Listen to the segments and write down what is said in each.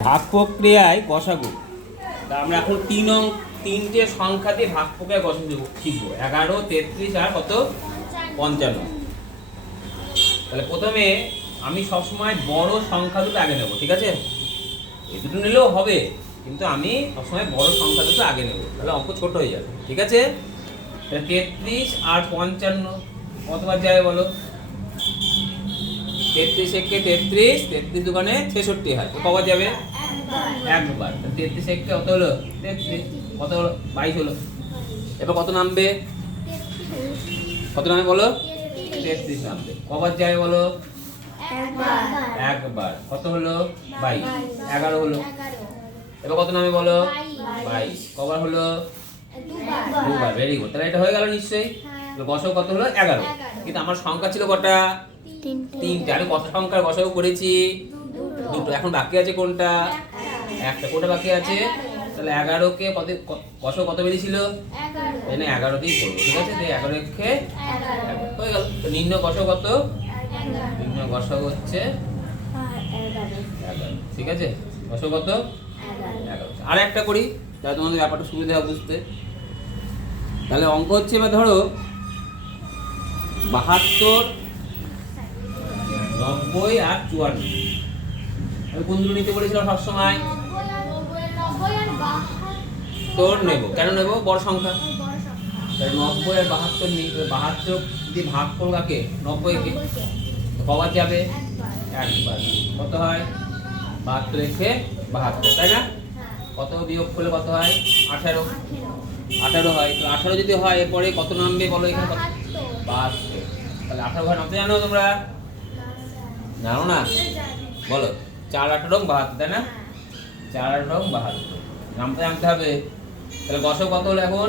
ভাগ প্রক্রিয়ায় গসাগু। আমরা এখন তিনটে সংখ্যা দিয়ে ভাগ প্রক্রিয়ায় গসাগু শিখবো। 11, 33 আর কত 55। তাহলে প্রথমে আমি সবসময় বড় সংখ্যা দুটো আগে নেবো, ঠিক আছে? এই দুটো নিলেও হবে, কিন্তু আমি সবসময় বড় সংখ্যা দুটো আগে নেবো, তাহলে অঙ্ক ছোট হয়ে যাবে, ঠিক আছে? 33 আর 55 কতবার যাবে বলো? 33 একে 33, 33 দুগুণে 66 হয়, তো কবার যাবে? একবার। 33 একে কত হলো? 33, কত হলো? 22 হলো। এবার কত নামবে? কত নামবে বলো? 33 নামবে। কবার যাবে বলো? একবার। কত হলো? 22, 11 হলো। এবার কত নামে বলো? 22, কবার হলো? দুবার। Very good. তাহলে এটা হয়ে গেল নিশ্চয়ই। গসাগু কত হলো? 11। কিন্তু আমার সংখ্যা ছিল কটা? তিনটে। আমি কত সংখ্যার গসাগু করেছি? দুটো। এখন বাকি আছে কোনটা? একটা। কোনটা বাকি আছে? তাহলে 11কে গসাগু কত বেরিয়েছিল? এখানে 11তেই করবো, ঠিক আছে? 11 কে 11 হয়ে গেল। তো নিম্ন গসাগু কত? নিম্ন গসাগু হচ্ছে 11, ঠিক আছে? গসাগু কত? 11। আর একটা করি, তাহলে তোমাদের ব্যাপারটা সুবিধা হবে বুঝতে। তাহলে অঙ্ক হচ্ছে, এবার ধরো 72, 90 আর 54। আমি কোন দুটো নিতে বলেছিলাম সবসময়? তোর নেব। কেন নেব? বড় সংখ্যা। তাহলে 90 আর 72 নিই। 72 দিয়ে ভাগ করবো কাকে? 90-কে। কবার যাবে? একবার। কত হয়? 72 একে 72, তাই না? কত বিয়োগ করলে কত হয়? 18। 18 হয়। তো 18 যদি হয়, এরপরে কত নামবে বলো? এখানে কত? 72। তাহলে 18 ঘর নামতে জানো তোমরা? জানো না? বলো। 4 18 72, তাই না? 4 18 72 নামতে জানতে হবে। তাহলে গসাগু কত হলো এখন?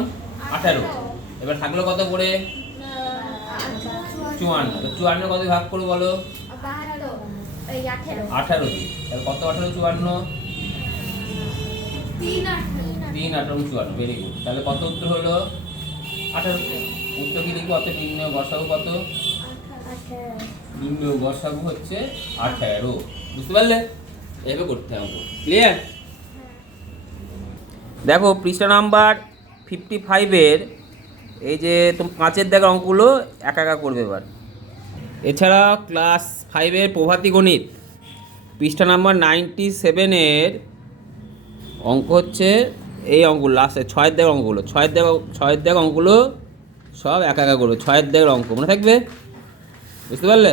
18। এবার থাকলো কত করে? 54। তো 54 কত ভাগ করবো বলো? 18 দিয়ে। তাহলে কত? 18 54? 3 18 54। Very good. তাহলে কত উত্তর হলো? 18। উত্তর কি লিখবো? অত নিম্ন গসাগু কত? নিম্ন গসাগু হচ্ছে 18। বুঝতে পারলে? এভাবে করতে হবে। ক্লিয়ার? দেখো পৃষ্ঠা নাম্বার 55-এর এই যে 5-এর দাগের অঙ্কগুলো একা একা করবে এবার। এছাড়া ক্লাস 5-এর প্রভাতী গণিত পৃষ্ঠা নাম্বার 97-এর অঙ্ক হচ্ছে এই অঙ্কগুলো, লাস্টে 6-এর দাগের অঙ্কগুলো। 6-এর দাগের অঙ্কগুলো সব একা একা করবে। 6-এর দাগের অঙ্ক মনে থাকবে? বুঝতে পারলে?